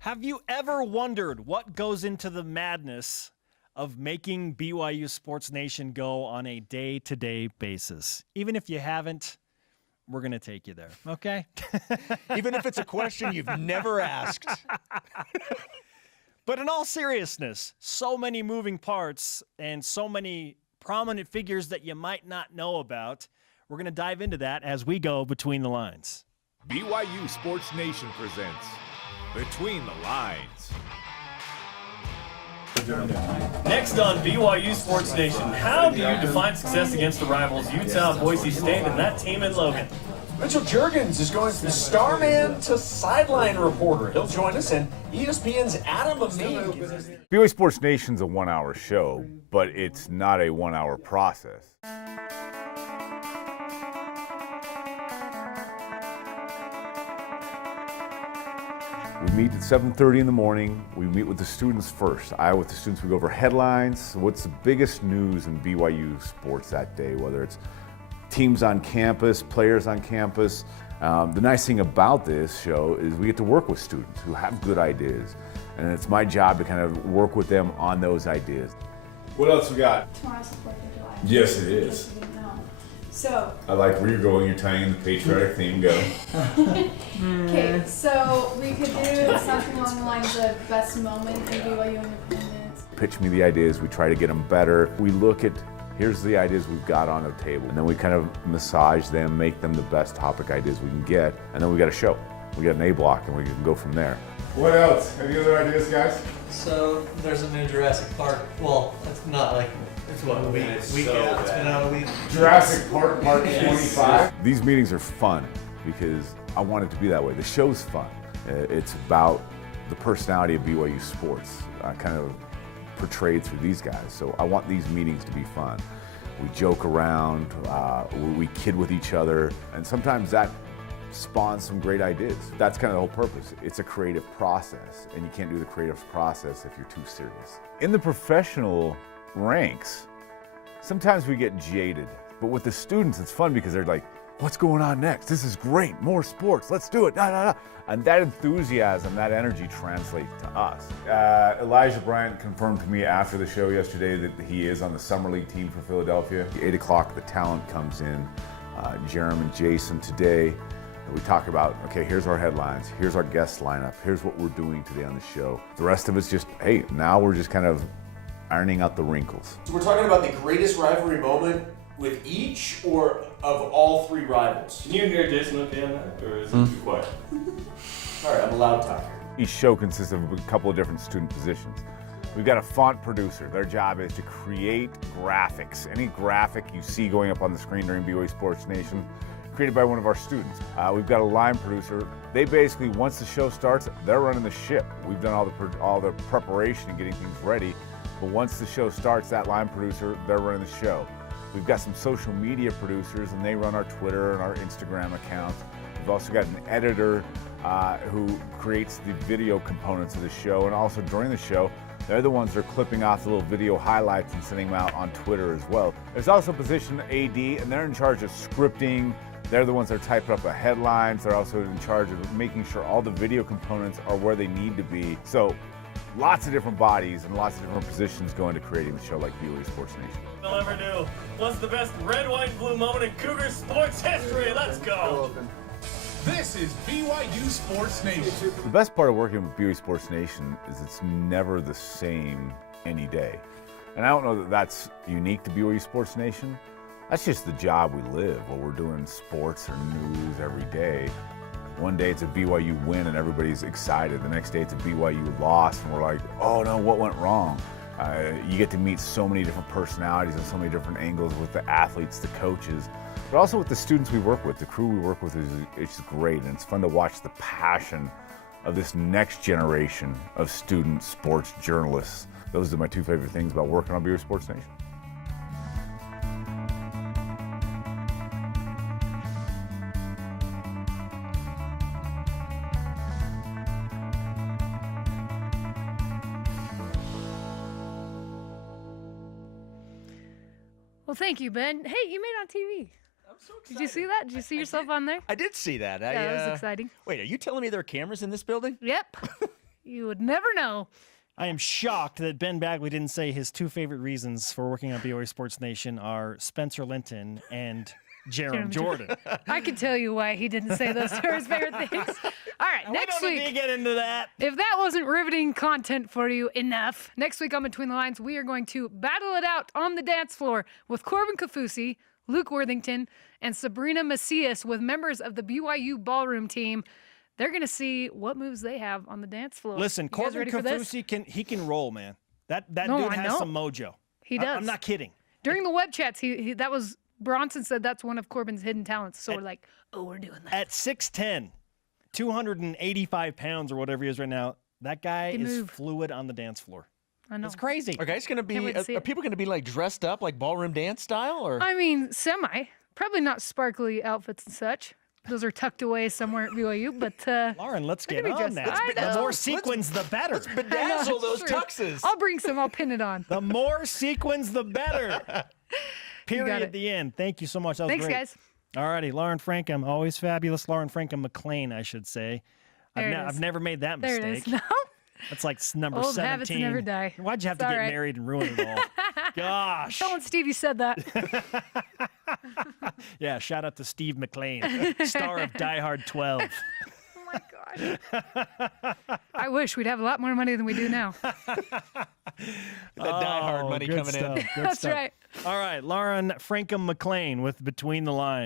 Have you ever wondered what goes into the madness of making BYU Sports Nation go on a day-to-day basis? Even if you haven't, we're going to take you there, okay? Even if it's a question you've never asked. But in all seriousness, so many moving parts and so many prominent figures that you might not know about. We're going to dive into that as we go Between the Lines. BYU Sports Nation presents Between the Lines. Next on BYU Sports Nation, how do you define success against the rivals Utah, Boise State, and that team in Logan? Mitchell Juergens is going from starman to sideline reporter. He'll join us, and ESPN's Adam Amin. BYU Sports Nation's a 1-hour show, but it's not a 1-hour process. We meet at 7:30 in the morning. We meet with the students first. With the students, we go over headlines. What's the biggest news in BYU sports that day, whether it's teams on campus, players on campus. The nice thing about this show is we get to work with students who have good ideas. And it's my job to kind of work with them on those ideas. What else we got? Tomorrow's the 4th of July. Yes, it is. Just so you know. So. I like where you're going. You're tying in the patriotic theme. Go. Okay, so we could do something along the lines of best moment in BYU independence. Pitch me the ideas. We try to get them better. We look at, here's the ideas we've got on the table. And then we kind of massage them, make them the best topic ideas we can get. And then we got a show. We got an A block and we can go from there. What else? Any other ideas, guys? So there's a new Jurassic Park. Well, it's not like, it's what, a week? It's been out a week. Jurassic Park March 25. These meetings are fun because I want it to be that way. The show's fun. It's about the personality of BYU sports, kind of portrayed through these guys. So I want these meetings to be fun. We joke around, we kid with each other, and sometimes that spawns some great ideas. That's kind of the whole purpose. It's a creative process, and you can't do the creative process if you're too serious. In the professional ranks, sometimes we get jaded, but with the students, it's fun because they're like, what's going on next? This is great, more sports, let's do it, And that enthusiasm, that energy translates to us. Elijah Bryant confirmed to me after the show yesterday that he is on the Summer League team for Philadelphia. 8 o'clock, the talent comes in. Jerem and Jason today. We talk about, okay, here's our headlines, here's our guest lineup, here's what we're doing today on the show. The rest of it's just, hey, now we're just kind of ironing out the wrinkles. So we're talking about the greatest rivalry moment with each or of all three rivals. Can you hear Jason okay on that, or is it too quiet? All right, I'm a loud talker. Each show consists of a couple of different student positions. We've got a font producer. Their job is to create graphics. Any graphic you see going up on the screen during BYU Sports Nation, created by one of our students. We've got a line producer. They basically, once the show starts, they're running the ship. We've done all the preparation and getting things ready, but once the show starts, that line producer, they're running the show. We've got some social media producers, and they run our Twitter and our Instagram accounts. We've also got an editor who creates the video components of the show, and also during the show, they're the ones that are clipping off the little video highlights and sending them out on Twitter as well. There's also a position AD, and they're in charge of scripting. They're the ones that are typing up the headlines. They're also in charge of making sure all the video components are where they need to be. So lots of different bodies and lots of different positions go into creating the show like BYU Sports Nation. They'll ever do. What's the best red, white, blue moment in Cougar sports history? Let's go. This is BYU Sports Nation. The best part of working with BYU Sports Nation is it's never the same any day. And I don't know that that's unique to BYU Sports Nation. That's just the job we live, where we're doing sports or news every day. One day it's a BYU win and everybody's excited. The next day it's a BYU loss and we're like, oh no, what went wrong? You get to meet so many different personalities and so many different angles with the athletes, the coaches, but also with the students we work with. The crew we work with is great, and it's fun to watch the passion of this next generation of student sports journalists. Those are my two favorite things about working on BYU Sports Nation. Well, thank you, Ben. Hey, you made it on TV. I'm so excited. Did you see that? Did you see yourself on there? I did see that. Yeah, that was exciting. Wait, are you telling me there are cameras in this building? Yep. You would never know. I am shocked that Ben Bagley didn't say his two favorite reasons for working on BYU Sports Nation are Spencer Linton and Jerem Jordan. I can tell you why he didn't say those are his favorite things. All right, next we don't week. need to get into that. If that wasn't riveting content for you enough, next week on Between the Lines, we are going to battle it out on the dance floor with Corbin Kafusi, Luke Worthington, and Sabrina Macias with members of the BYU ballroom team. They're going to see what moves they have on the dance floor. Listen, You guys Corbin ready for this? Kafusi can roll, man. That No, dude I has know. some mojo. He does. I'm not kidding. During the web chats, he that was Bronson said that's one of Corbin's hidden talents. So we're like, oh, we're doing that. At 6'10", 285 pounds or whatever he is right now, that guy Good is move. fluid on the dance floor. I know. It's crazy. Are guys gonna be? Can't wait to see Are it. people gonna be like dressed up like ballroom dance style, or? I mean, semi. Probably not sparkly outfits and such. Those are tucked away somewhere at BYU, but Lauren, let's They're get gonna be on dressed that. up. I The know. more sequins, the better. Bedazzle those True. tuxes. I'll bring some. I'll pin it on. The more sequins, the better. Period it. at the end. Thank you so much. That was Thanks, great. guys. All righty, Lauren Frankham, always fabulous. Lauren Frankham McLean, I should say. There it is. I've never made that There mistake. it is. No. That's like number Old 17. habits never die. Why'd you have It's to all get right. married and ruin it all? Gosh. Telling Stevie said that. Yeah, shout out to Steve McLean, star of Die Hard 12. Oh my gosh. I wish we'd have a lot more money than we do now. That Die Hard money good coming in. stuff, good That's stuff. right. All right, Lauren Frankham McLean with Between the Lines.